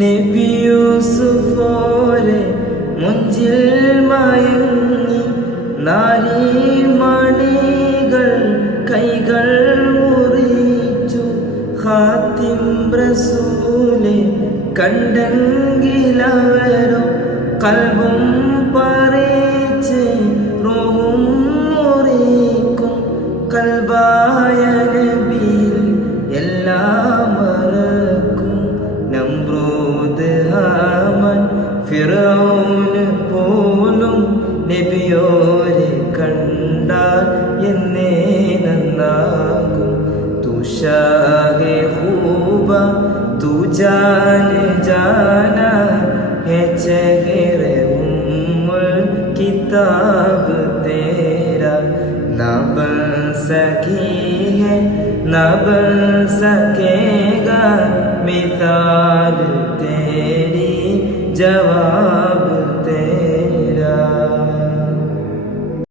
നബി യൂസുഫോരെ മുഞ്ചിൽ മയങ്ങി നാരീമണികൾ കൈകൾ മുറിച്ചു. ഖാത്തിം റസൂലെ കണ്ടെങ്കിലവരോ കൽബും പറിച്ച് റൂഹും മുറിക്കും. കൽബായ നബിയിൽ എല്ലാം മറക്കും. നമ്രൂദ് ഹാമൻ ഫിറൗന് പോലും നബിയോരെ കണ്ടാൽ എന്നേ നന്നാകും. തുഷാഹെ ഖൂബ तू जान जाना है चेहरे उम्मुल किताब तेरा. ना बन सकी है ना बन सकेगा मिसाल तेरी जवाब